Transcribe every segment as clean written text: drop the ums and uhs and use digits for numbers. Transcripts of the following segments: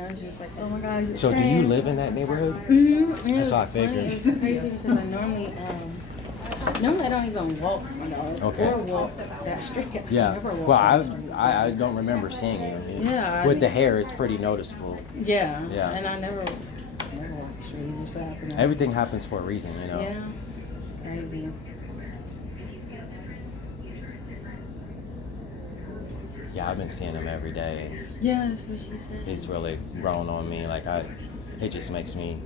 I was just like, oh my God. So do you live in that neighborhood? Mm-hmm. That's how I figured. It was crazy because I normally I don't even walk my dog or walk that street. Yeah. I never walk Well, that street, I don't remember seeing you. Yeah. With the hair, it's pretty noticeable. Yeah. Yeah. And I never walk the street. It just happened. Everything happens for a reason, you know. Yeah. It's crazy. Yeah, I've been seeing him every day. Yeah, that's what she said. It's really grown on me. Like it just makes me.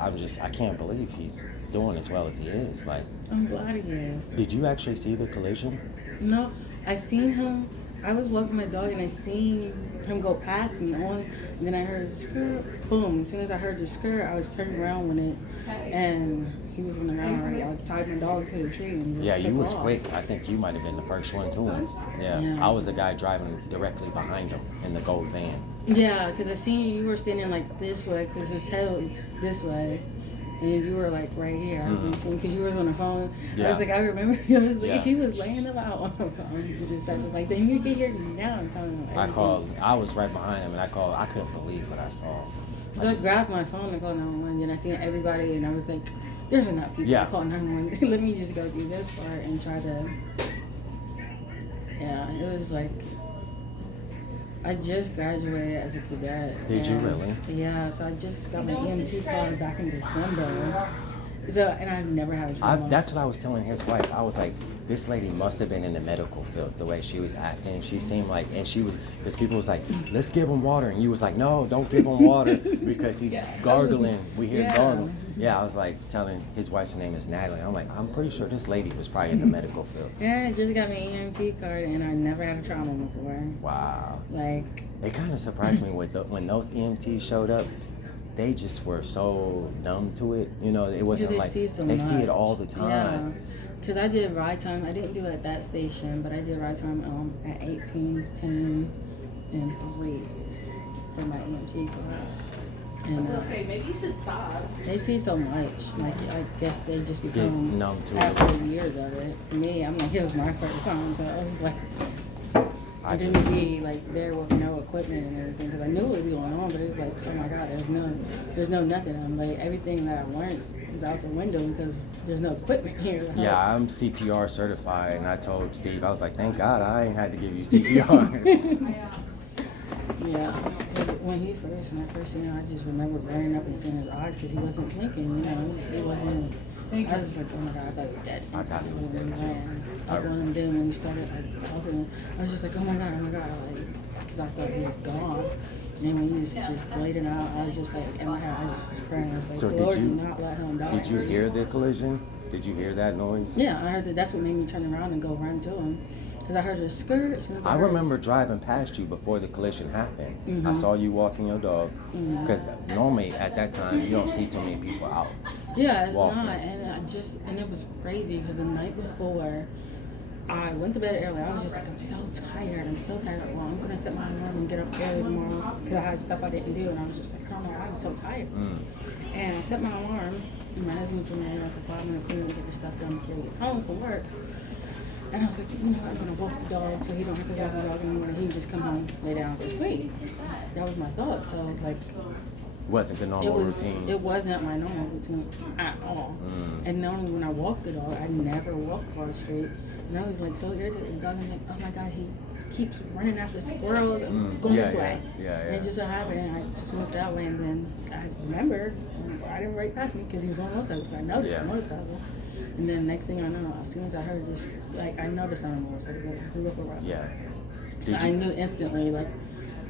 I can't believe he's doing as well as he is. Like, I'm glad he is. Did you actually see the collision? No, I seen him. I was walking my dog and I seen him go past me and then I heard skirt, boom. As soon as I heard the skirt, I was turning around when and he was on the ground already. I tied my dog to the tree and just took you was off. quick. I think you might have been the first one to him. Yeah. I was the guy driving directly behind him in the gold van. Yeah, because I seen you were standing like this way because his tail is this way. And you were like right here, because you was on the phone. Yeah. I was like, I remember. I was like, he was laying about on the phone. The dispatcher was like, then you get here now. I'm telling him. I was right behind him, and I called. I couldn't believe what I saw. So I grabbed my phone and called 911. Then I seen everybody, and I was like, there's enough people to call 911. Let me just go through this part and try to. Yeah, it was like. I just graduated as a cadet. Did you really? Yeah, so I just got my EMT card back in December. So, and I've never had a trauma. That's what I was telling his wife. I was like, this lady must have been in the medical field, the way she was acting. She seemed like, and she was, because people was like, let's give him water. And you was like, no, don't give him water because he's gargling. We hear gargling. Yeah, I was like telling his wife's name is Natalie. I'm like, I'm pretty sure this lady was probably in the medical field. Yeah, I just got my EMT card and I never had a trauma before. Wow. Like. It kind of surprised me when those EMTs showed up. They just were so numb to it. You know, it wasn't like they see it all the time. Yeah, because I did ride time. I didn't do it at that station, but I did ride time at 18s, 10s, and 3s for my EMT card. And I was gonna say, maybe you should stop. They see so much. Like, I guess they just become numb to after it. years of it. For me, I'm like, it was my first time, so I was like. I didn't be like there with no equipment and everything because I knew what was going on, but it was like, oh my God, there's no nothing. I'm like, everything that I learned is out the window because there's no equipment here. Yeah, I'm CPR certified, and I told Steve, I was like, thank God I ain't had to give you CPR. Yeah, when I first seen him, I just remember running up and seeing his eyes because he wasn't blinking, you know, he wasn't. I was like, oh my God, I thought he was dead. I thought he was dead too. When he started like talking, I was just like, oh my God, like, because I thought he was gone. And when he was just bleeding out, I was just like, in my head, I was just praying. I was like, So Lord, do not let him die. Did you hear the collision? Did you hear that noise? Yeah, I heard that. That's what made me turn around and go run to him. Because I heard a skirt. I remember driving past you before the collision happened. Mm-hmm. I saw you walking your dog. Because normally at that time, you don't see too many people out. Yeah, it's walking. not. And it was crazy because the night before, I went to bed early. I was just like, I'm so tired. Like, well, I'm going to set my alarm and get up early tomorrow because I had stuff I didn't do. And I was just like, I don't know, I'm so tired. And I set my alarm. And my husband was in there. And I was like, well, I'm going to clean up and get this stuff done before he gets home from work. And I was like, you know, I'm going to walk the dog so he don't have to walk the dog anymore. He can just come home, lay down, and sleep. That was my thought. So, like... Wasn't the normal routine. It wasn't my normal routine at all. And normally when I walk the dog, I never walk across the street. And I was like so irritated with the dog. I'm like, oh my God, he keeps running after squirrels and going this way. Yeah. And it just so happened, I just moved that way. And then I remember riding right past me because he was on the motorcycle. So I noticed the motorcycle. And then next thing I know, as soon as I heard this, like I noticed on the motorcycle, I look around. Yeah. So I knew instantly, like,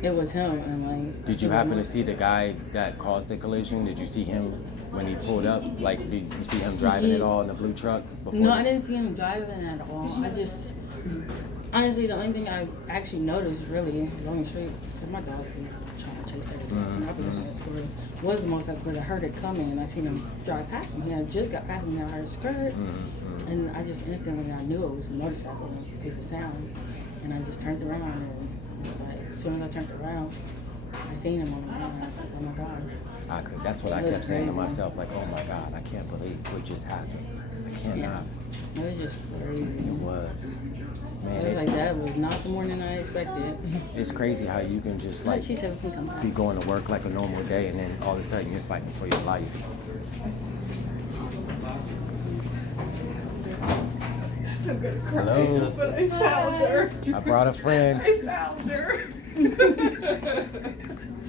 it was him, and like. Did you happen to see the guy that caused the collision? Did you see him when he pulled up? Like, did you see him driving it all in the blue truck? No, I didn't see him driving at all. I just, honestly, the only thing I actually noticed really along the street, because my dog was trying to chase everything, and I was looking at squirrel, was the motorcycle because I heard it coming, and I seen him drive past me. He had just got past me, and I heard a skirt, and I just instantly I knew it was a motorcycle because of the sound, and I just turned around and. Like, as soon as I turned around, I I seen him on the camera. I was like, oh my God. That's what I It was kept saying to crazy. myself, like, oh my God, I can't believe what just happened. I cannot. It was just crazy. It was. Man, It was like that was not the morning I expected. it's crazy how you can just like She said we can come back. be going to work like a normal day, and then all of a sudden you're fighting for your life. Hello. But I found her. I brought a friend. I found her.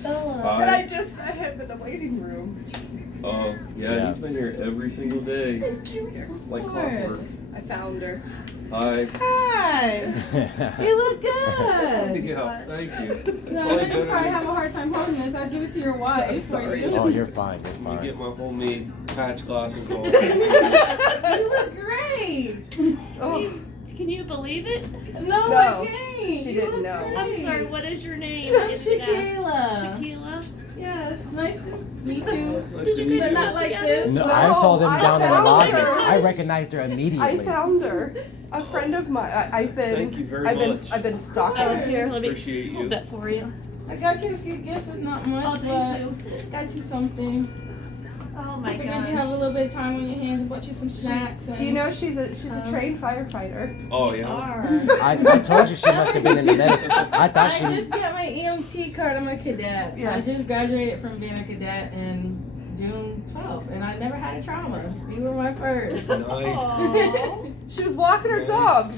But I him in the waiting room. Oh, yeah, he's been here every single day. Like clockwork. I found her. Hi. Hi. You look good. Yeah, thank you. No, Probably you better probably than- have a hard time holding this. I'll give it to your wife. I'm sorry. For you. Oh, you're fine. You're Let me get fine. my homemade patch glasses on. You look great. Oh, Can you believe it? No, No, I can't. she You didn't look know. great. I'm sorry, what is your name? I'm I didn't ask. Shaquila. Shaquila? Yes, nice to meet you. It's nice Did to you meet guys But not like this. No, No, I saw them I down in the found lobby. her. I recognized her I immediately. found her. A friend of mine. I've been. Thank you very I've been. much. I've been stalking. Oh, here, let me Appreciate you. hold that for you. I got you a few gifts. It's not much, Oh, thank but you. got you something. Oh my I figured you have a gosh. little bit of time on your hands and bought you some snacks. And, You know, she's a trained firefighter. Oh, You yeah. are. I told you she must have been in the medical. I thought I she. just got my EMT card. I'm a cadet. Yeah. I just graduated from being a cadet in June 12th, and I never had a trauma. You were my first. Nice. Aw. She was walking her Nice. dog.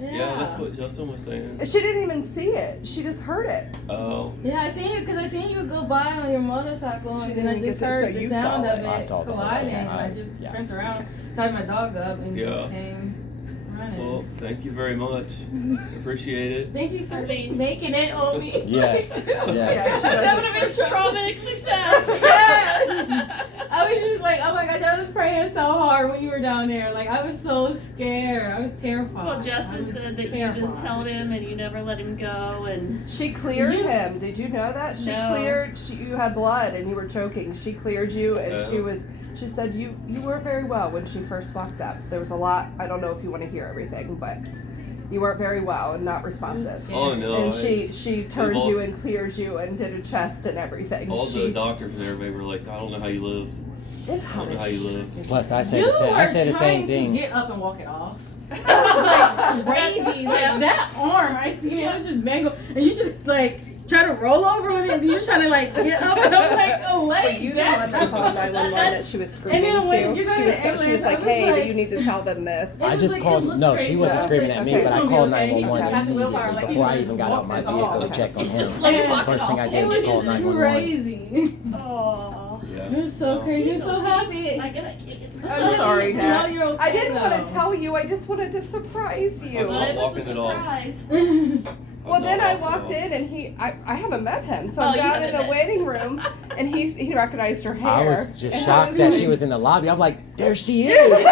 Yeah, that's what Justin was saying. And she didn't even see it. She just heard it. Oh. Yeah, I seen you because I seen you go by on your motorcycle, She and then I didn't just get to- heard so the you sound saw of it. I it saw the whole colliding, thing. and I just Yeah. turned around, tied my dog up, and Yeah. just came running. Well, thank you very much. Appreciate it. Thank you for I mean- making it on me. Yes. Yeah, Yes. she That would have been Traumatic success. Yes. I was just like, oh my gosh, I was praying so hard when you were down there. Like, I was so scared. I was terrified. Well, I Justin was said that you just terrified. held him and you never let him go, and She cleared Yeah. him. Did you know that? She No. cleared. You had blood and you were choking. She cleared you, and she Oh. was. She said you weren't very well when she first walked up. There was a lot. I don't know if you want to hear everything, but you weren't very well and not responsive. Oh, no. And she turned both- you and cleared you and did a chest and everything. All She, the doctors and everybody were like, I don't know how you lived. it's I don't know how hard. you lived. Plus, I said You the same. I were said the trying same thing. to get up and walk it off. It was like crazy. Like that arm, I see it was just mangled, and you just like try to roll over with it, and you're trying to like get up, and I'm like, oh But wait, you didn't want to call 911 that she was screaming then when you to. got She in was, the she was ambulance, I like, was hey, like- you need to tell them this. It I was just like, it called. looked No, crazy. she wasn't I was screaming like, at me, okay, but I it's called gonna be okay. He 911 just had the willpower, immediately like, he before I just even got out walked my his vehicle dog. to check on It's just him. like And walking First thing I off. did It was was call just 911. crazy. Oh. Yeah. It was so crazy. You're so happy. I can't get I'm this. sorry, No, Dad. you're okay, I didn't want though. to tell you. I just wanted to surprise you. I'm Well, it not was a walking it off. surprise. Well, I'm then not I walking walked it off. in and I haven't met him, so Oh, I'm you down in haven't the met. waiting room, and he recognized her hair. I was just and shocked I that was she was in the lobby. I'm like, there she is. He's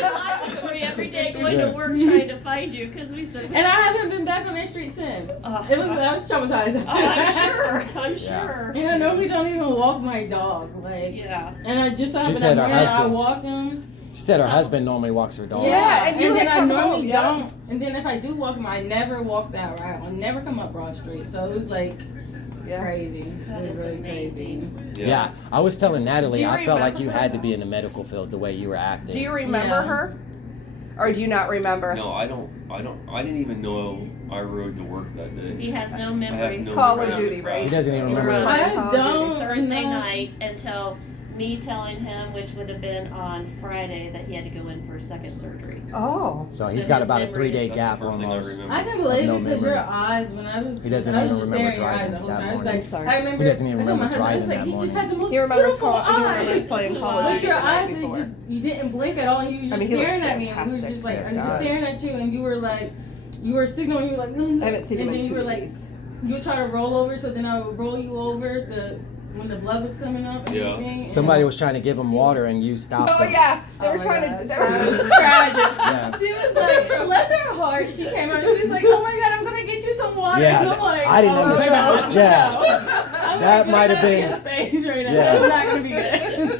been watching for you every day, going Yeah. to work, trying to find you, because we said. And I haven't been back on that street since. Oh, I was traumatized. I'm sure. I'm Yeah. sure. And I normally don't even walk my dog. Like, Yeah. and I just so She happened said that her morning I husband- walked him. She said her husband normally walks her dog. Yeah, and you then had I come normally home, yeah. don't. And then if I do walk him, I never walk that route. I never come up Broad Street. So it was like Yeah. crazy. That it was is really amazing. crazy. Yeah, I was telling Natalie, Do you I felt like remember you her? had to be in the medical field the way you were acting. Do you remember Yeah. her, or do you not remember? No, I don't. I didn't even know I rode to work that day. He has no I have memory. no Call memory of Duty, the right? He doesn't even You remember. were I Call of Duty. don't Thursday know. night until me telling him, which would have been on Friday, that he had to go in for a second surgery. Oh. So he's So got his about a memory- 3-day That's gap the first on thing I those. remember. I can believe No it because memory. your eyes, when I was, He doesn't I was even just remember staring at your eyes driving the whole that time. I was morning. like, Sorry. I remember. He doesn't even I told my remember husband, I was driving like, that he just had the most He remembers beautiful he remembers eyes. playing Call of But Duty your the night eyes, they before. just, you didn't blink at all. And you were just I mean, he looks staring at me. And we were fantastic. just like, Yes, I was just he staring does. at you, and you were like, you were signaling. You were like, no. I haven't seen him and in then 2 you were like, days. you would try to roll over, so then I would roll you over when the blood was coming up and Yeah. everything. and- Somebody was trying to give him water and you stopped Oh him. yeah, they Oh were my trying God. to. They That was were. tragic. Yeah. She was like, bless her heart. She came out and she was like, oh my God, I'm going to get you some water. Yeah, and I'm like, I didn't oh, understand. no. Yeah. I'm That like, might have look been- at his face right now. Yeah. That's not going to be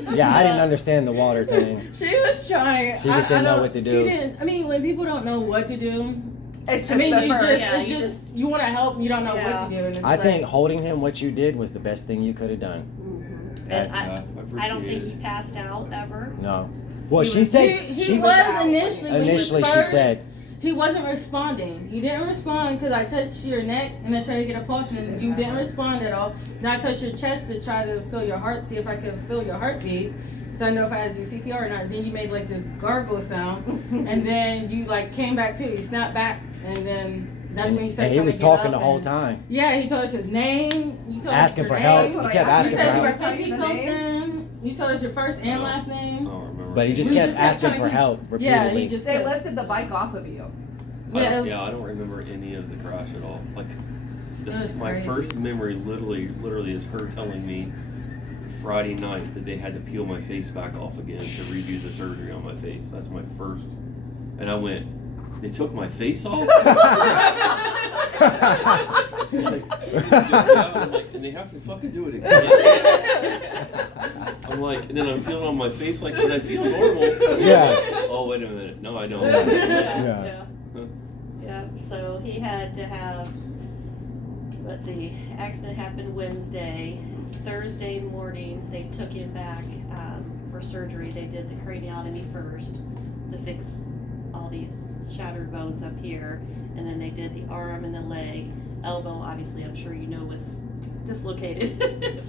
good. Yeah, I didn't understand the water thing. She was trying. She just didn't know what to do. She didn't. I mean, when people don't know what to do, It's just I mean, the it's first. just, Yeah, it's you just, you want to help, you don't know Yeah. what to do. And it's I think like, holding him, what you did, was the best thing you could have done. And Yeah, I don't think appreciate he passed out ever. No. Well, she said he she was out. initially. when he initially. She first- said he wasn't responding. You didn't respond because I touched your neck and I tried to get a pulse and you didn't respond at all. Then I touched your chest to try to feel your heart, see if I could feel your heartbeat, so I know if I had to do CPR or not. Then you made like this gargle sound, and then you like came back too. You snapped back, and then that's when you started. and he trying was to get talking up the whole and- time, Yeah, he told us his name. You told asking us for your help. name. He Name. kept You asking You for said you were help, Tell you 50 the name? something. You told us your first and last I name. don't remember. but he just He kept was just asking trying for to- help repeatedly. Yeah, he just. They kept- lifted the bike off of you. Yeah, I don't remember any of the crash at all. Like, It was my crazy. first memory literally is her telling me Friday night that they had to peel my face back off again to redo the surgery on my face. That's my first. And I went, they took my face off? She's like, yeah. I'm like, and they have to fucking do it again. I'm like, and then I'm feeling on my face like, but I feel normal. Yeah. Oh, wait a minute. No, I don't. Yeah. Yeah. So he had to have, let's see, accident happened Wednesday. Thursday morning, they took him back for surgery. They did the craniotomy first to fix all these shattered bones up here. And then they did the arm and the leg. Elbow, obviously, I'm sure you know, was dislocated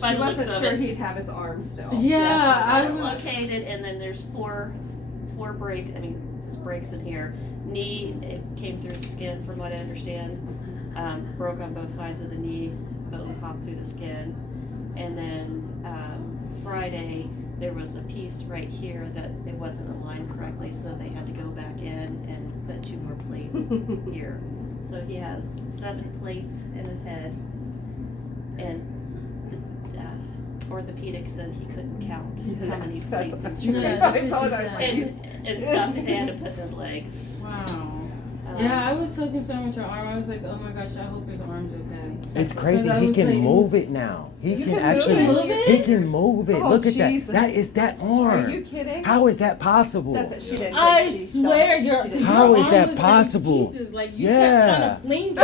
by She the looks wasn't of sure it. he'd have his arm still. Yeah, I was. Dislocated, and then there's four just breaks in here. Knee, it came through the skin, from what I understand. Broke on both sides of the knee, bone popped through the skin. And then Friday, there was a piece right here that it wasn't aligned correctly, so they had to go back in and put 2 more plates here. So he has 7 plates in his head, and the orthopedic said he couldn't count how many That's plates and true. Yeah, screws that's all what I she was said. and stuff that they had to put in his legs. Wow. Yeah, I was so concerned with your arm. I was like, oh my gosh, I hope his arm's okay. It's crazy. Because I He was can like, move it now. He You can can actually move it? He can move it. Oh, Look at Jesus. that. That is that arm. Are you kidding? How is that possible? That's it. She didn't. I think she swear, stomached- your she didn't- How is arm that was in possible? pieces, like you Yeah. kept trying to fling it.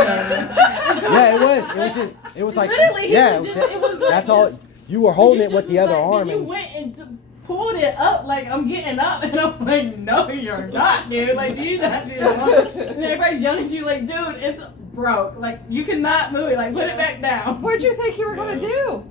Yeah, it was. It was just. It was like. Literally, he yeah. was just- it was like that's all. just- You were holding it You with just the other like- arm, then you and went and pulled it up like I'm getting up, and I'm like, no, you're not, dude. Like, do you not see the arm? And everybody's yelling at you like, dude, it's broke. Like, you cannot move it. Like, put it back down. What'd you think you were gonna do?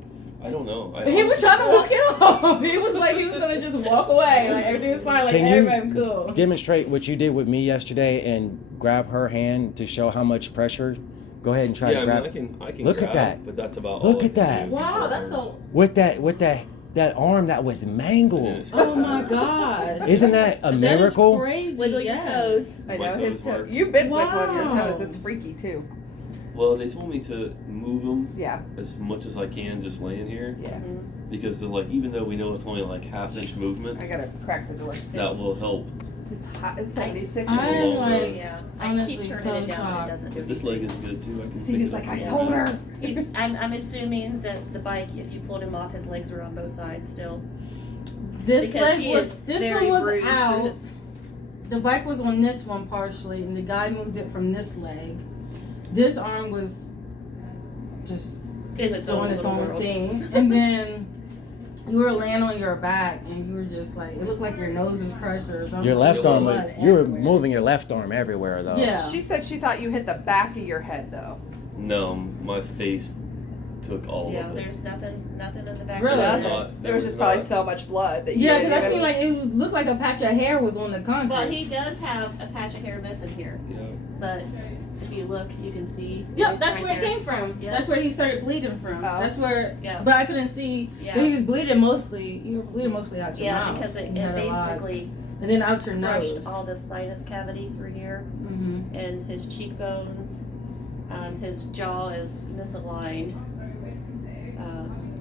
I don't know. He was trying to walk it off. He was like, he was gonna just walk away. Like, everything's fine. Like, Can you everybody's cool. demonstrate what you did with me yesterday and grab her hand to show how much pressure? Go ahead and try Yeah, to grab. I mean, I can Look at grab, that. but that's about Look all I at can that. do. Wow, that's so. with that arm that was mangled. Oh my gosh. Isn't that a miracle? That is crazy. Wiggle your yeah. toes. I My know his toes toe. work. You've been wiggling your Wow. toes. It's freaky too. Well, they told me to move them Yeah. as much as I can just laying here Yeah. because they're like, even though we know it's only like half-inch movement, I gotta crack the door. that will help. It's hot. It's 76. I'm Long like, road. Yeah, I honestly, keep turning so it down, shocked. but it doesn't do But this leg is good too. I can Stevie's pick it like, up I and told down. her. I'm assuming that the bike, if you pulled him off, his legs were on both sides still. This Because leg he was. is This very one was bruised through out. this. The bike was on this one partially, and the guy moved it from this leg. This arm was just In its own doing its little own world. thing, and then you were laying on your back, and you were just like, it looked like your nose was crushed or something. Your left arm was. Blood You were everywhere. moving your left arm everywhere though. Yeah. She said she thought you hit the back of your head though. No, my face took all Yeah, of it. there's nothing in the back. Really? of Yeah. the Not- There was just probably so much blood that you Yeah, didn't because I even- seen like it looked like a patch of hair was on the concrete. Well, he does have a patch of hair missing here, Yeah. but if you look, you can see. Yep, that's right where it there. came from. Yeah. That's where he started bleeding from. Oh. That's where. Yeah. But I couldn't see. Yeah. But he was bleeding mostly. You were bleeding mostly out your Yeah, mouth. because it You had a lot. basically And then out your crushed nose. all the sinus cavity through here Mm-hmm. and his cheekbones. His jaw is misaligned.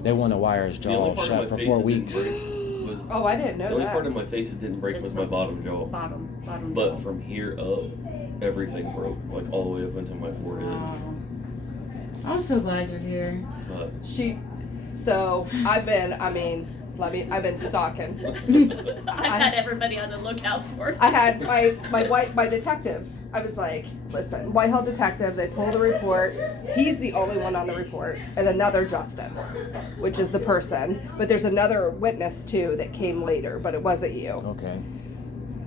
They want to wire his The only jaw part shut of for my face 4 that weeks. didn't break was Oh, I didn't the know only that. part of my face that didn't break It's was my from bottom jaw. Bottom But jaw. from here up, everything broke, like all the way up into my forehead. Wow. I'm so glad you're here. But So I've been stalking. I've had everybody on the lookout for it. I had my detective I was like, listen, Whitehall detective, they pull the report. He's the only one on the report, and another Justin, which is the person. But there's another witness too that came later, but it wasn't you. Okay.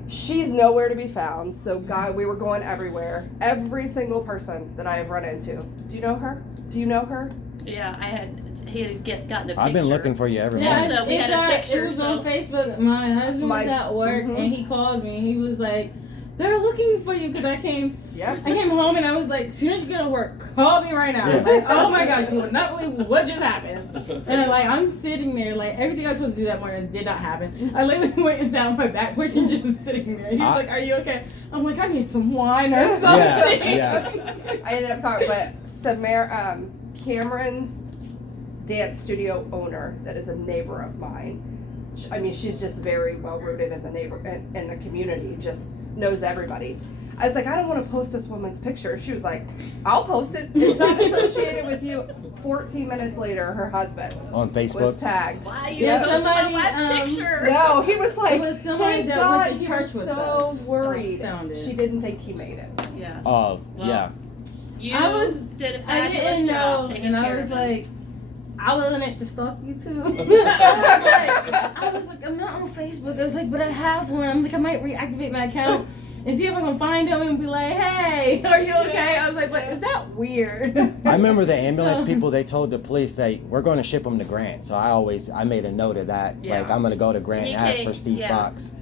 She's nowhere to be found. So God, we were going everywhere. Every single person that I have run into. Do you know her? Do you know her? Yeah, he had gotten a picture. I've been looking for you every Yeah, month. So we had a picture, it was so- on Facebook. My husband was at work and he called me and he was like, "They're looking for you," because I came home and I was like, "As soon as you get to work, call me right now." Yeah. Like, oh my God, you would not believe what just happened. And I'm sitting there, like everything I was supposed to do that morning did not happen. I literally went and sat on my back porch and just was sitting there. He's like, "Are you okay?" I'm like, "I need some wine or something." Yeah. I ended up calling, but Cameron's dance studio owner, that is a neighbor of mine. I mean, she's just very well rooted in the in the community, just knows everybody. I was like, I don't want to post this woman's picture. She was like, I'll post it. It's not associated with you. 14 minutes later, her husband On Facebook? was tagged. Why you Yeah, posted my somebody, wife's picture? No, he was like, It was somebody thank that God, went to he was church with so us. worried. Found it. She didn't think he made it. Yes. Yeah. You did a I fabulous didn't know, job taking and I care was of it. like, I wasn't it to stalk you too. I was like, I'm not on Facebook. I was like, but I have one. I'm like, I might reactivate my account and see if I can find him and be like, hey, are you okay? I was like, but is that weird? I remember the ambulance So- people, they told the police that we're going to ship them to Grant. So I made a note of that. Yeah. Like, I'm going to go to Grant and ask for Steve Yeah. Fox.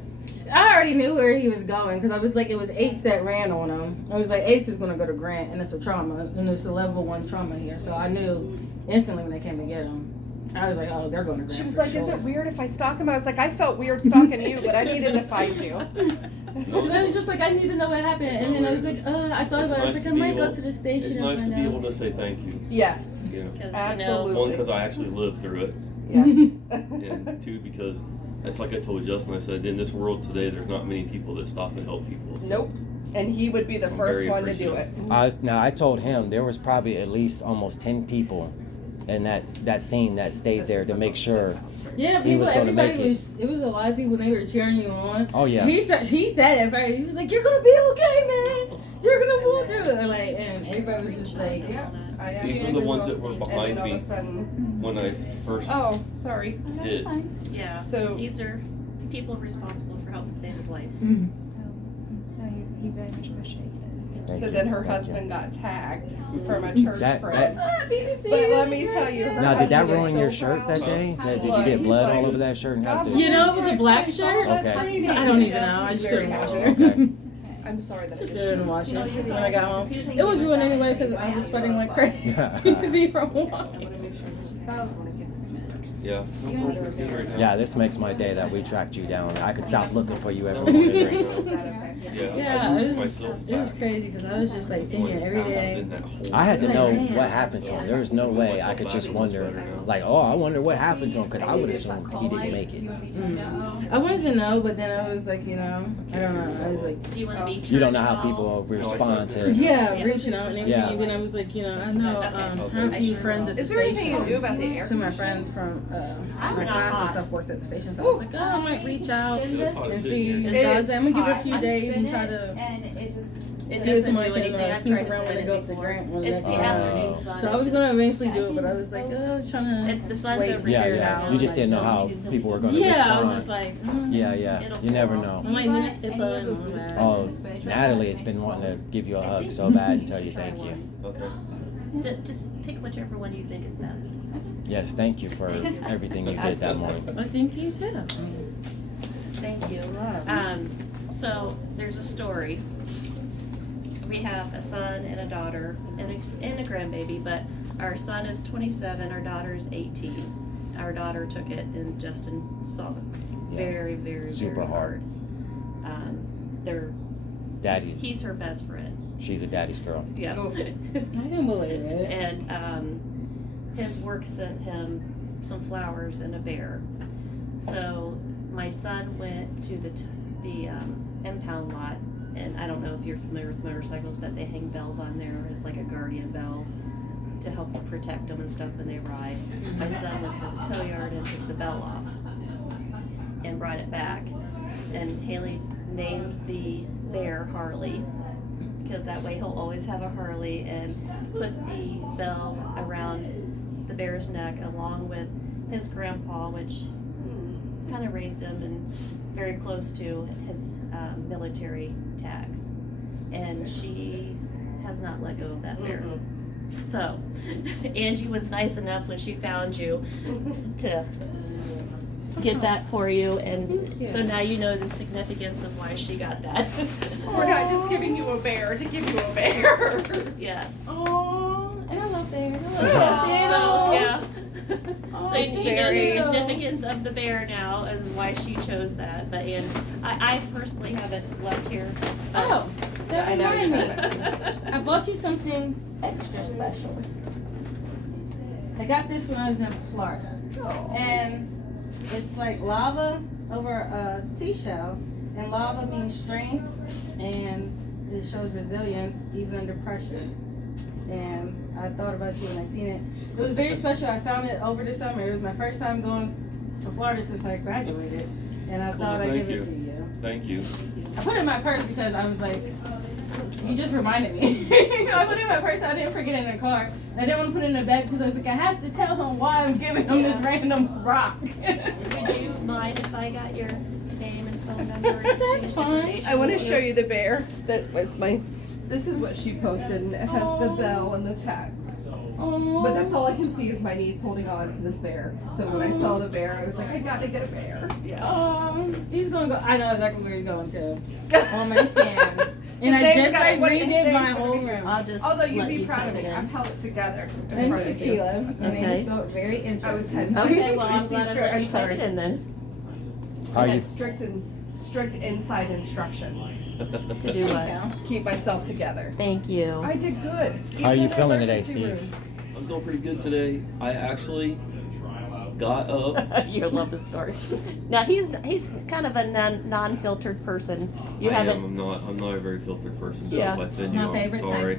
I already knew where he was going because I was like, it was Eights that ran on him. I was like, Eights is going to go to Grant and it's a trauma and it's a level 1 trauma here. So I knew instantly when they came to get him. I was like, oh, they're going to Grant. She was for like, sure. is it weird if I stalk him? I was like, I felt weird stalking you, but I needed to find you. And I was just like, I need to know what happened. And then I was like, I thought about it. I was like, I might go to the station It's and nice to find be out. able to say thank you. Yes. You know, Because Absolutely. one, because I actually lived through it, Yes. and two, because that's like I told Justin. I said, in this world today, there's not many people that stop and help people. So. Nope. And he would be the I'm first very one to do it. appreciative. I told him there was probably at least almost 10 people in that scene that stayed there to make sure. Yeah, He people, was gonna everybody make it. it was a lot of people, they were cheering you on. Oh, yeah. He said it, right? He was like, you're going to be okay, man. You're going to pull through it. And everybody was just like, Yeah. I These actually were the did ones know. that were And behind then all me of a sudden, when I first oh, sorry. did. Yeah. So- these are people responsible for helping save his life. So he very much appreciates it. Thank So you, then her thank you. husband got tagged from a church That- friend. happy to see But you. let me tell you, her Now, did that husband is ruin so your shirt that proud. day? Did you Look, get he's blood like, all over that shirt and have to? You know, it was a black shirt. Okay. So I don't even know. I just Very didn't wash happy. it. Okay. I'm sorry that I Just just didn't wash it when I got home. It was ruined anyway because I was sweating like crazy from walking. Yeah. Yeah, this makes my day that we tracked you down. I could stop looking for you every morning. Yeah, it was Myself. crazy because I was just like sitting here every day. I had to Like, know man. what happened to him. There was no way I could just wonder, like, oh, I wonder what happened to him, because I would assume he didn't make it. I wanted to know, but then I was like, I don't know. I was like, Do you want to meet You don't know how people respond to. yeah, reaching out and everything. Yeah. And then I was like, I know I have a few friends at the Is there anything station. you knew about the air? Two of my friends from my not class and hot. stuff worked at the station, so I was like, I might reach out and see. It And I was is like, I'm gonna give it a hot. few days and try to And it just. It see if doesn't somebody do can anything. I've sneak tried to around when send they it go up to before. Grant one It's next the time. afternoon sun. So I was gonna eventually do it, but I was like, I was trying to. The sun's wait over to Yeah, figure it yeah. out. You just didn't know how people were going to Yeah, I respond. was just like, Yeah, yeah. You never know. I'm like, let me skip over and all that. Oh, Natalie has been wanting to give you a hug so bad and tell you thank you. Okay. Just pick whichever one you think is best. Yes, thank you for everything you did that morning. I think you too. Thank you. So there's a story. We have a son and a daughter and a grandbaby, but our son is 27, our daughter is 18. Our daughter took it and Justin saw it Yeah. very, very, Super very hard. They're Daddy, He's her best friend. she's a daddy's girl. Yeah. Oh. I can believe it. And his work sent him some flowers and a bear. So my son went to the impound lot, and I don't know if you're familiar with motorcycles, but they hang bells on there. It's like a guardian bell to help protect them and stuff when they ride. My son went to the tow yard and took the bell off and brought it back. And Haley named the bear Harley. because that way he'll always have a Harley, and put the bell around the bear's neck along with his grandpa, which kind of raised him and very close to his military tags. And she has not let go of that bear. So, Angie was nice enough when she found you to get that for you, and so now you know the significance of why she got that. We're not just giving you a bear to give you a bear. Yes. Oh, and I love bears. So, yeah. Oh, So you it's know very- the significance of the bear now and why she chose that. But and I personally have it left here. But Oh, that I know what reminds you're me. I bought you something extra special. I got this when I was in Florida. And it's like lava over a seashell. And lava means strength, and it shows resilience even under pressure. And I thought about you when I seen it. It was very special. I found it over the summer. It was my first time going to Florida since I graduated. And I Cool, thought I'd thank give it you. to you. Thank you. I put it in my purse because I was like, you just reminded me. I put it in my purse, I didn't forget it in the car. I didn't want to put it in the bag because I was like, I have to tell him why I'm giving him this random rock. would you mind if I got your name and phone number? That's fine. I want to show you the bear. That was my. This is what she posted, and it has the bell and the tags. But that's all I can see is my niece holding on to this bear. So when I saw the bear, I was like, I got to get a bear. He's gonna go. I know exactly where he's going to. On my stand. And His I name's just gotta like be- his redid name's my gotta whole be- room. I'll just Although you'd let be you proud type of me, it in. I've held it together in And front of you. tequila. And Okay. it just felt very I was interesting. had Okay, well I I'm see glad I strict- let I'm you type sorry. it in then. How I you? had strict inside instructions. To do what? Keep myself together. Thank you. I did good. How are Even you in feeling today, emergency Steve? room. I'm doing pretty good today. I actually got up. You love the story. Now he's kind of a non-filtered person. You I haven't. am. I'm not a very filtered person. So Yeah. if I offend you, My I'm favorite sorry.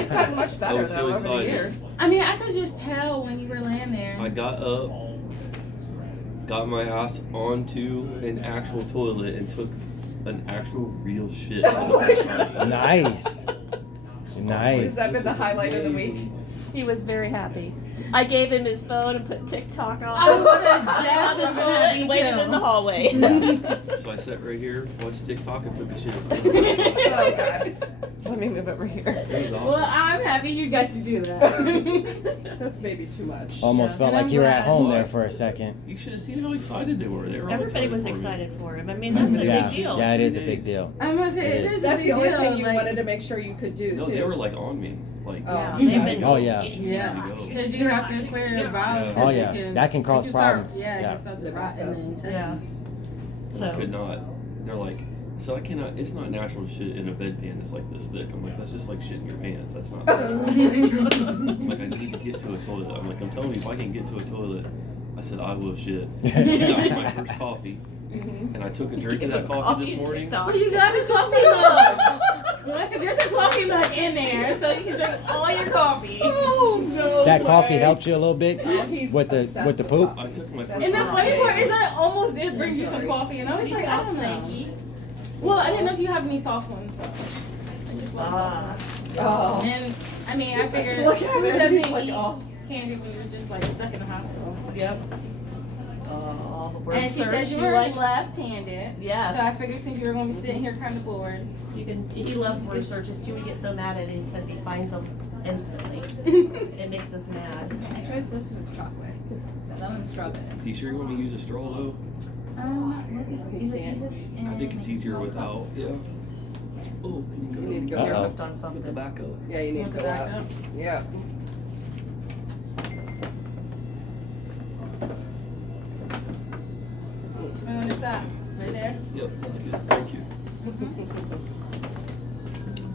He's gotten much I better was so though over the excited. years. I mean, I could just tell when you were laying there. I got up, got my ass onto an actual toilet, and took an actual real shit. Oh my God. Nice. Has Nice. that been the highlight of the week? He was very happy. I gave him his phone and put TikTok on. I was on exactly the toilet and waited in the hallway. So I sat right here, watched TikTok, and took a shit. Oh God. Let me move over here. It was Well, awesome. I'm happy you got to do that. That's maybe too much. Almost felt And like I'm you were at glad. home there for a second. You should have seen how excited they were. They were all Everybody was for me. excited for him. I mean, that's a Yeah, big deal. yeah, it is a big deal. I must say, it is a That's big the only deal. thing you like, wanted to make sure you could do No, too. they were like on me. Like, Oh. They've been. Oh, yeah. Yeah, because you have to clear your bowels. Yeah. 'cause Oh, it yeah. That can cause problems. Yeah, it Yeah. can start to rot in the intestines. I So could not. They're like, so I cannot. It's not natural shit in a bedpan that's like this thick. I'm like, that's just like shit in your pants. That's not. I'm like, I need to get to a toilet. I'm like, I'm telling you, if I can get to a toilet, I said I will shit. That was my first coffee, and I took a drink of that coffee this morning. Well, you got a coffee mug. What? There's a coffee mug in there, so you can drink all your coffee. Oh no. That coffee way. helped you a little bit He's with the obsessed poop. I took my first. And the That's funny right. part is that almost did bring you some Sorry. coffee, and I was like, I don't know. Well, I didn't know if you have any soft ones, so I just love soft ones. Oh. And I mean, I figured Look at who him. doesn't He's like, eat oh. candy when you're just like stuck in the hospital? Yep. Oh, the word And she search said you you were like. left-handed. Yes. So I figured since you were going to be sitting here kind of bored. You can. He loves word searches too. We get so mad at him because he finds them instantly. It makes us mad. I chose this because it's chocolate. So that one's strawberry. Are you sure you want me to use a straw though? Is this in I think it's like, easier small without. Yeah. Oh, You need to go. go. Uh-oh. Hooked on Put the something. back up. Yeah, you need Want to the go back out. up? Yeah. And it's that right there. Yep, that's good. Thank you.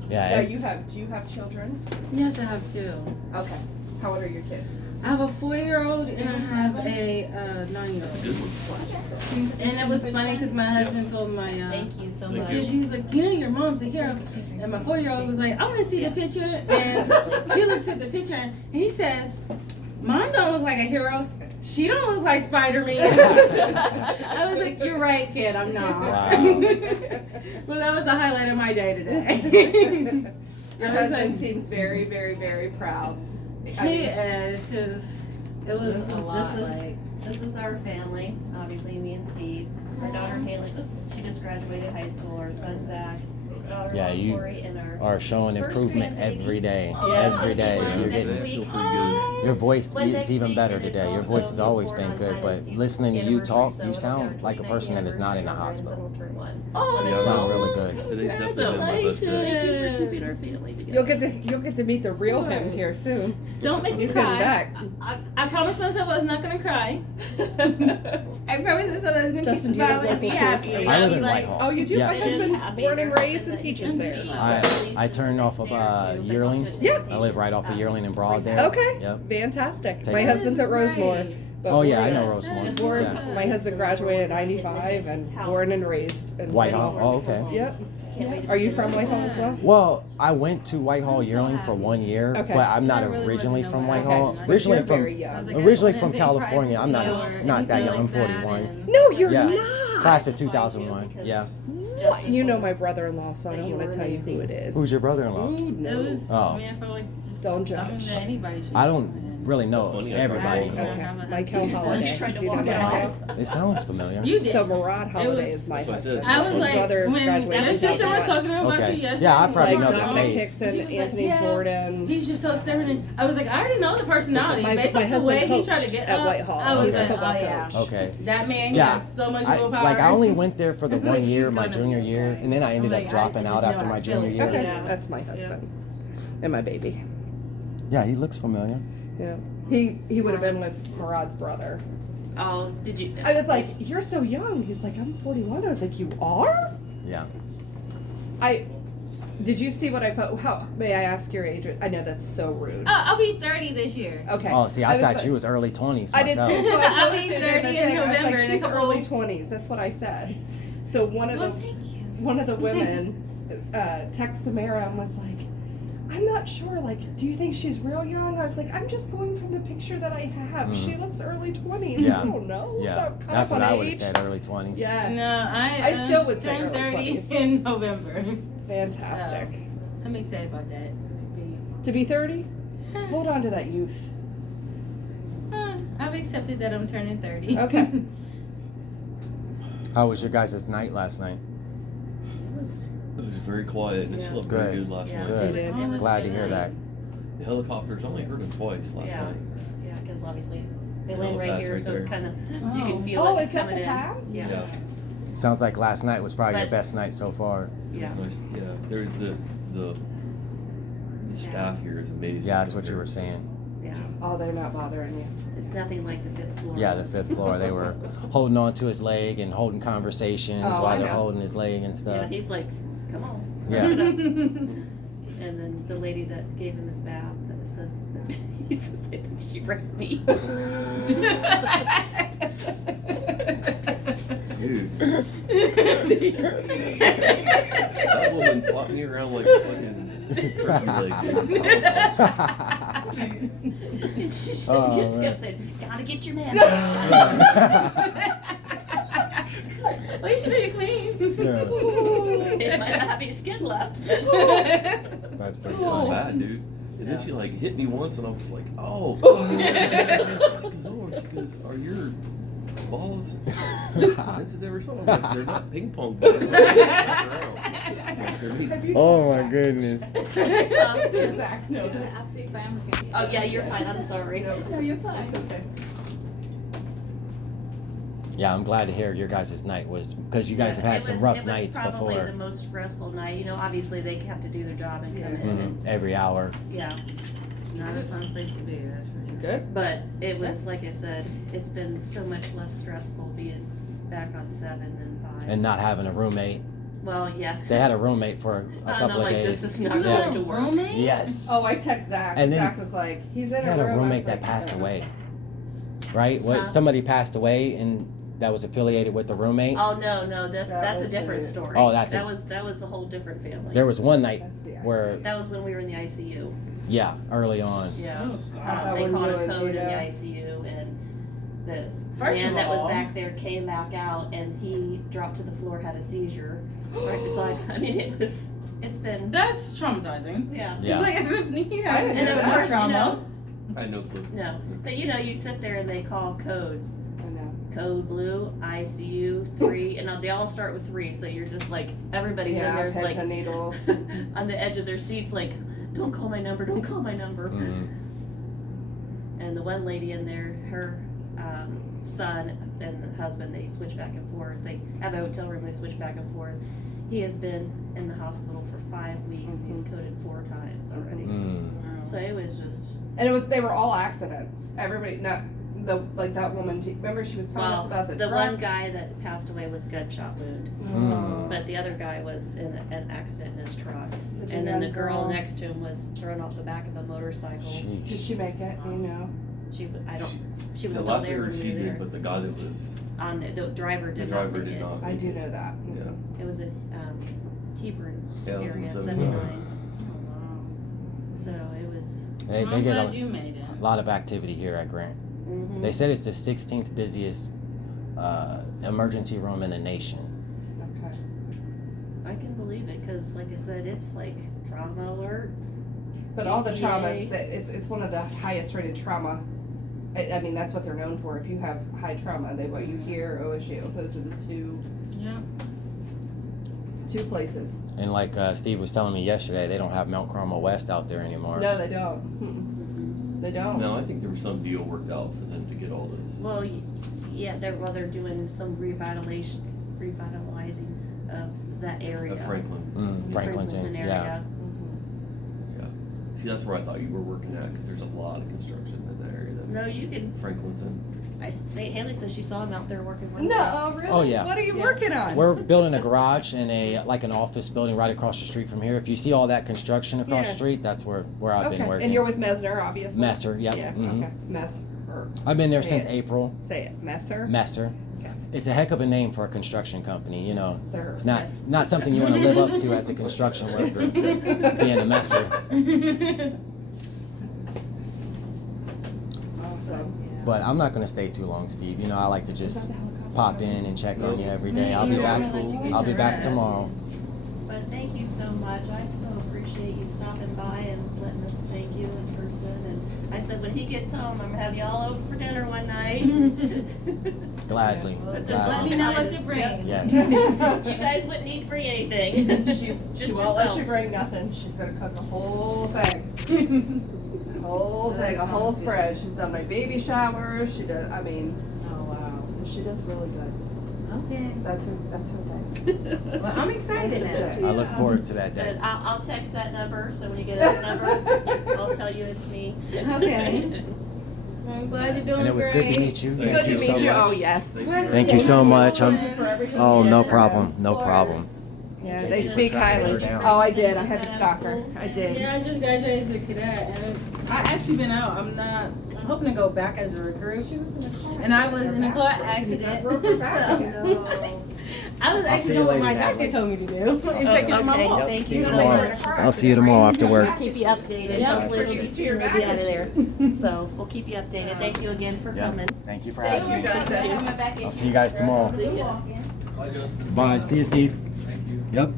Yeah. Now do you have children? Yes, I have two. Okay. How old are your kids? I have a 4-year-old and I have a 9-year-old. That's a good one. And it was funny because my husband told my Thank you so Thank much. you. Because he was like, you know, your mom's a hero. And my 4-year-old was like, I want to see the picture. And he looks at the picture and he says, Mom don't look like a hero. she don't look like Spider-Man. I was like, you're right, kid, I'm not. Wow. Well, that was the highlight of my day today. Your I was husband like, seems very, very, very proud. I he mean, is, because it was a lot. This is our family, obviously me and Steve. Our daughter Haley, she just graduated high school. Our son Zach, daughter Yeah, you Corey, and our are showing first improvement grandbaby. every day. Yeah. Every day. You're Next getting week. feel pretty good. your voice When is next even week, better and it's today. Your also voice has always before been good, on but Steve's listening to you anniversary, talk, so you it'll sound be our like a person that is not in a 29th hospital. anniversary, and son will turn 1. Oh, You sound really good. Today's definitely been my best day. Thank you for keeping our family together. you'll get to meet the real him here soon. Don't make me He's getting cry. back. I promised myself I was not gonna cry. I promised myself I was gonna Justin, keep do you live smiling and be local too? happy. I And I I'll live be in like, Whitehall. Oh, you do? Yes. My husband's Happy born and there. raised and teaches there. I turned off of Yearling. Yeah. I live right off of Yearling and Broad there. Okay. Yep. Fantastic. Take My it. husband's at Rosemore. But Oh yeah, I born- know Rosemore. born- Yeah. My husband graduated in '95 and born and raised in Whitehall. Oh, okay. Yep. Can't wait to Are you see from them. Whitehall as well? Well, I went to Whitehall Yearling for 1 year, Okay. but I'm not I really originally wasn't from nobody. Whitehall. Okay. But Originally you're from very young. I was like, originally I from didn't think California. I'm not privacy or not that anything young. I'm like that, 41. and- No, you're Yeah. not. Class of 2001. Yeah. What? You know my brother-in-law, so I don't want to tell you who it is. Who's your brother-in-law? Ooh, It no. was, Oh. I mean, I felt like just Don't something judge. that anybody should I do. don't really know That's funny, I everybody. tried to Okay. have a Michael husband. Holiday. You tried to Do you know walk it Michael? off. It sounds familiar. You did. So Murad Holiday was- is my That's what I said. husband. I was His like, brother when graduated your in sister was 2001. talking about Okay. you yesterday. Yeah, I probably Like know the Dominic face. Hickson, She was like, Anthony yeah. Jordan. He's just so stubborn. And I was like, I already know the personality. My Based off the husband way he coached tried to get at up, Whitehall. I was He's a like, oh football yeah. coach. Okay. That man Yeah. has so much I, willpower. like I only went there for the 1 year, my He's gonna junior be year, okay. and then I ended I'm up like, dropping I out just after know my I feel junior it. year. Okay, Yeah. that's my husband and my baby. Yeah, he looks familiar. Yeah, he would have been with Murad's brother. Oh, did you? I was like, "You're so young." He's like, "I'm 41." I was like, "You are?" Yeah. Did you see what I put? How may I ask your age? I know that's so rude. I'll be 30 this year. Okay. Oh, see, I was thought like- you was early 20s I did too. myself. So I I'll be posted in 30 the in thing. I was November like, in a she's couple- early 20s. That's what I said. So one of Well, the thank you. one of the women texted Samara and was like, "I'm not sure. Like, do you think she's real young?" I was like, "I'm just going from the picture that I have. She looks early 20s. Yeah. I don't know. Yeah, About cut that's off what on I would have age." said, early 20s. Yes. No, I still would say turn early 30 20s. in November. Fantastic. I'm excited about that. To be 30, hold on to that youth. I've accepted that I'm turning 30. Okay. How was your guys' night last night? It was, It was very quiet and it Yeah. slept very Good. good last yeah, night. Good. It was Glad to good hear night. that. The helicopters, I only heard them twice last Yeah. night. Yeah, because obviously they Yeah, land right that's here, right so there. it kind of you can feel Oh, it is that coming the in. pad? Yeah. Yeah. Sounds like last night was probably your But- best night so far. Yeah. Nice. Yeah. There's the staff here is amazing. Yeah, that's what you were saying. Yeah. Oh, they're not bothering you. It's nothing like the 5th floor. Yeah, the was. 5th floor. They were holding on to his leg and holding conversations Oh, I while they're know. holding his leg and Yeah, stuff. he's like, come on. Yeah. wrap it up. And then the lady that gave him his bath that says that he says, I think she raped me. Dude. That woman flopped me around like a fucking turkey leg, dude. And she just Oh, kept man. saying, gotta get your man. Well, you should be clean. Yeah, It might not have any skin left. that's pretty It was funny. bad, dude. And then she like hit me once, and I was like, "Oh." She goes, "Are your balls sensitive or something?" I'm like, they're not ping pong balls. Oh my goodness. Zach knows. It's absolutely fine. I was gonna be. Oh yeah, you're fine. I'm sorry. No, you're fine. It's okay. Yeah, I'm glad to hear your guys' night was, because you guys have had It some was- rough it nights was probably before. the most stressful night. You know, obviously they have to do their job and come in. And, Every hour. yeah, It's not a fun place to be, that's for sure. Good. but it was like I said, it's been so much less stressful being back on 7 than 5. And not having a roommate. well, yeah. They had a roommate for a I'm couple of like, days. this is not You Yeah. had going a to work. roommate? Yes. Oh, I text Zach. And then- Zach was like, he's in He had a a room. I roommate was that like, passed "Oh." away. Right? What? Huh? Somebody passed away and that was affiliated with the roommate? Oh no, that's a was different weird. story. Oh, that's that a- was a whole different family. There was one night That's the where, That was when we were in the ICU. yeah, early on. Yeah. Oh, How's that They one caught a doing, code in the Gina? ICU, and the First man of that was all- back there came back out and he dropped to the floor, had a seizure right beside. I mean, it's been That's traumatizing. yeah. Yeah. It's like as if he I has didn't And know of that. course, you trauma. know, I had no clue. no, but you sit there and they call codes. I know. Code blue, ICU 3, and they all start with 3. So you're just like everybody's in there. It's Pins like and needles. on the edge of their seats, like, don't call my number, don't call my number. Mhm. And the one lady in there, her son and the husband, they switch back and forth. They have a hotel room, they switch back and forth. He has been in the hospital for 5 weeks and he's coded 4 times already. Mm. So it was just, And they were all accidents. Everybody, not that woman. Remember, she was telling us about the truck. one guy that passed away was a gunshot wound, Mm. but the other guy was in an accident in his truck. Did And you then know the girl next to him was thrown off the back of a motorcycle. Did Sheesh. she make it? Do you know? She was The still last I there heard when she we were did, there. but the guy that was, The driver the did driver not make did it. not. I do know that. It was in Hebron Yeah, it was area, in 79. 79. So it was. They I'm get glad you made it. a lot of activity here at Grant. Mhm. They said it's the 16th busiest emergency room in the nation. Okay. I can believe it because, like I said, it's like trauma alert. But all the ETA. traumas, it's one of the highest rated trauma. I mean, that's what they're known for. If you have high trauma, what you hear, OSU. Those are the Yeah. two places. And like Steve was telling me yesterday, they don't have Mount Carmel West out there anymore. No, they don't. Mm-mm. They don't. No, I think there was some deal worked out for them to get all this. Well, yeah, they're doing some revitalizing of that area. At Franklin. The Franklinton, area. yeah. Yeah. See, that's where I thought you were working at, because there's a lot of construction in that area. No, you can. Franklinton. Haley says she saw him out there working one day. No, really? Oh, yeah. What are you Yeah. working on? We're building a garage and an office building right across the street from here. If you see all that construction across Yeah. the street, that's where I've been working. And you're with Messner, obviously. Messer, yep. Yeah. Mhm. Okay. Messer. I've been there Say since it. April. Say it. Messer. Messer. Okay. It's a heck of a name for a construction company, you know. Sir. It's not Yes. not something you want to live up to as a construction worker, being a messer. Awesome. But I'm not going to stay too long, Steve. You know, I like to just pop in and check on you every day. I'll be Yeah, back. I'm gonna let you get I'll be your back rest. tomorrow. But thank you so much. I so appreciate you stopping by and letting us thank you in person. And I said when he gets home, I'm gonna have y'all over for dinner one night. Gladly. But Just let me Gladly. know what to bring. Yep. Yes. You guys wouldn't need to bring anything. She Just won't let yourself. you bring nothing. She's gonna cook the whole thing. The whole thing, a whole spread. She's done my baby shower. She does. I mean, Oh wow. she does really good. Okay. That's her thing. Well, I'm excited That's now. I look forward to that day. But I'll text that number, so when you get that number, I'll tell you it's me. Okay. I'm glad you're doing And it was great. good to meet you. Good Thank Good you to so meet you. much. Oh yes. Thank you so much. For everything Oh, you no did. problem. No problem. Yeah, Thank they you for speak tracking her highly. down. Oh, I did. I had to stalk her. I did. Yeah, I just graduated as a cadet, and I actually been out. I'm hoping to go back as a recruit. And I was in a car accident. So, I was I'll see actually you doing what later, my Natalie. doctor told me to do. It's taking my Okay, walk. thank See you you so tomorrow. much. I'll see you tomorrow after work. Keep you updated. Yeah. Hopefully it'll be To your soon we'll be out of there. back So we'll keep you updated. Thank you again for Yeah. coming. Thank you for Thank having you, me. Justin. I'll see you guys tomorrow. Bye. See you, Steve. Yep.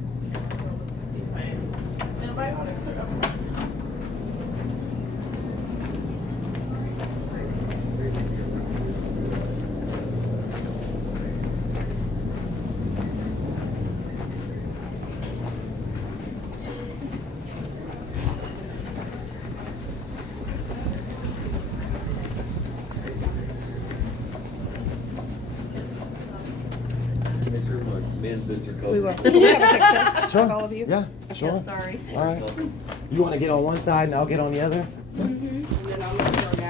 Make sure my man's boots are covered. We will. Can we have a picture Sure. of all of you? Yeah, I'm sure. sorry. All right. You want to get on one side and I'll get on the other?